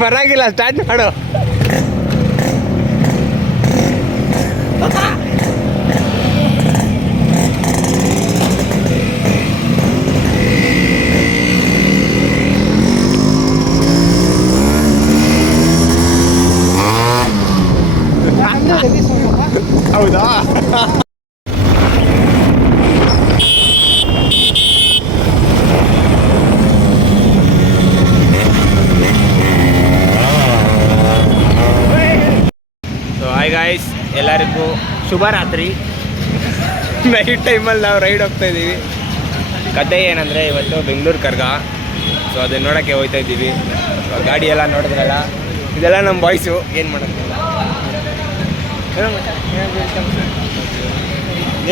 ಪರವಾಗಿಲ್ಲ, ಸ್ಟಾರ್ಟ್ ಮಾಡು. ಹೌದಾ? ಹಾಯ್ ಗಾಯ್ಸ್, ಎಲ್ಲರಿಗೂ ಶುಭರಾತ್ರಿ. ನೈಟ್ ಟೈಮಲ್ಲಿ ನಾವು ರೈಡ್ ಹೋಗ್ತಾ ಇದ್ದೀವಿ. ಕತೆ ಏನಂದರೆ, ಇವತ್ತು ಬೆಂಗಳೂರು ಕರ್ಗ. ಸೊ ಅದನ್ನ ನೋಡೋಕ್ಕೆ ಹೋಗ್ತಾ ಇದ್ದೀವಿ. ಗಾಡಿ ಎಲ್ಲ ನೋಡಿದ್ರಲ್ಲ, ಇದೆಲ್ಲ ನಮ್ಮ ಬಾಯ್ಸು. ಏನು ಮಾಡೋದು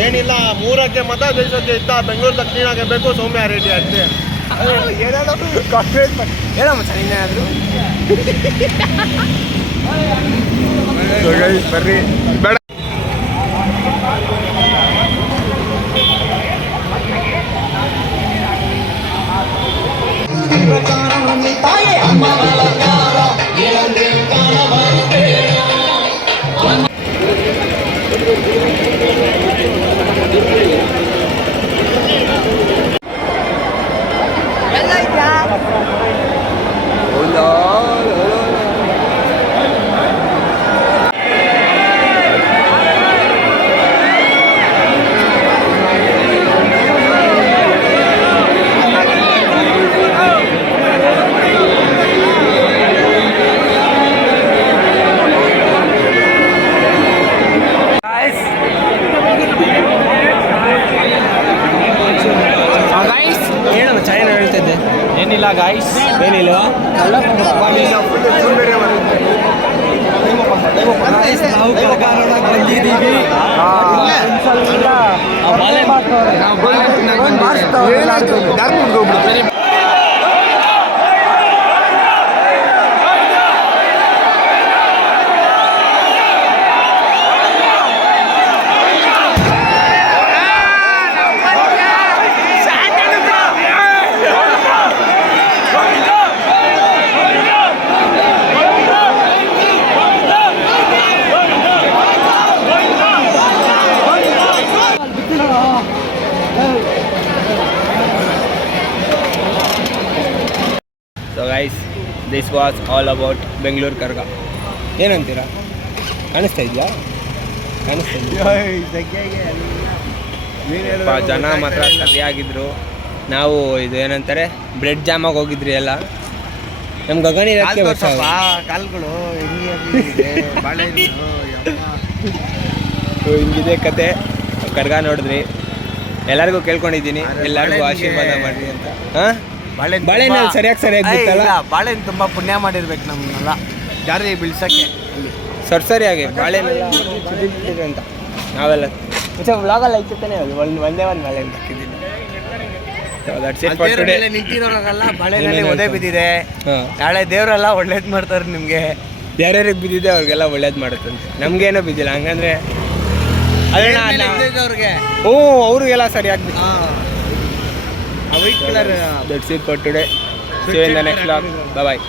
ಏನಿಲ್ಲ, 3ಕ್ಕೆ ಮತ ಜಯಿಸೋಕ್ಕೆ ಇತ್ತ, ಬೆಂಗಳೂರು ದಕ್ಷಿಣಕ್ಕೆ ಬೇಕು ಸೌಮ್ಯ ರೆಡ್ಡಿ ಅಷ್ಟೇ. ಹೇಳಮ್ಮ ಸರ್, ಇನ್ನೇನಾದರೂ ಬರ್ರಿ. ಬೇಡ, ಏನಿಲ್ಲ ಗಾಯ್ಸ್, ಏನಿಲ್ವಾ? So guys, this was all about Bengaluru Karaga. ಏನಂತೀರಾ? ಕಾಣಿಸ್ತಾ ಇದೆಯಾ? ಜನ ಮಾತ್ರ ಸರಿಯಾಗಿದ್ರು. ನಾವು ಇದು ಏನಂತಾರೆ, ಬ್ರೆಡ್ ಜಾಮಾಗಿ ಹೋಗಿದ್ರಿ ಎಲ್ಲ. ನಮ್ಮ ಗಗನಿ ಕಾಲ್ಗಳು ಹಿಂಗಿದೆ ಕತೆ. ಕರ್ಗ ನೋಡಿದ್ರಿ, ಎಲ್ಲರಿಗೂ ಕೇಳ್ಕೊಂಡಿದ್ದೀನಿ, ಎಲ್ಲರಿಗೂ ಆಶೀರ್ವಾದ ಮಾಡಿರಿ ಅಂತ. ಹಾಂ, ಬಾಳೆಹಣ್ಣು ಸರಿಯಾಗಿ ಬಿತ್ತಲ್ಲ. ಬಾಳೆಹಣ್ಣು ತುಂಬ ಪುಣ್ಯ ಮಾಡಿರ್ಬೇಕು ನಮ್ಮನ್ನೆಲ್ಲ ಜಾರಿ ಬೀಳ್ಸಕ್ಕೆ. ಸರಿಯಾಗಿ ಬಾಳೆಹಣ್ಣೆಲ್ಲ ಅಂತ ನಾವೆಲ್ಲ ವ್ಲಾಗಲ್ಲಿ ಐತಾನೆ ಒಂದೇ ಒಂದು ಬಾಳೆಹಣ್ಣು ಹಾಕಿದ್ದೀನಿ. ನಿಂತಿರೋರೆಲ್ಲ ಬಾಳೆಹಣ್ಣಲ್ಲಿ ಒದೆ ಬಿದ್ದಿದೆ. ನಾಳೆ ದೇವರೆಲ್ಲ ಒಳ್ಳೇದು ಮಾಡ್ತಾರೆ ನಿಮಗೆ. ಯಾರ್ಯಾರಿಗೆ ಬಿದ್ದಿದೆ ಅವ್ರಿಗೆಲ್ಲ ಒಳ್ಳೇದು ಮಾಡುತ್ತಂತೆ. ನಮಗೇನೋ ಬಿದ್ದಿಲ್ಲ, ಹಂಗಂದ್ರೆ ಅವ್ರಿಗೆ ಅವ್ರಿಗೆಲ್ಲ ಸರಿಯಾಗಿ. White colour. That's it for today. See you in the next vlog. Bye bye.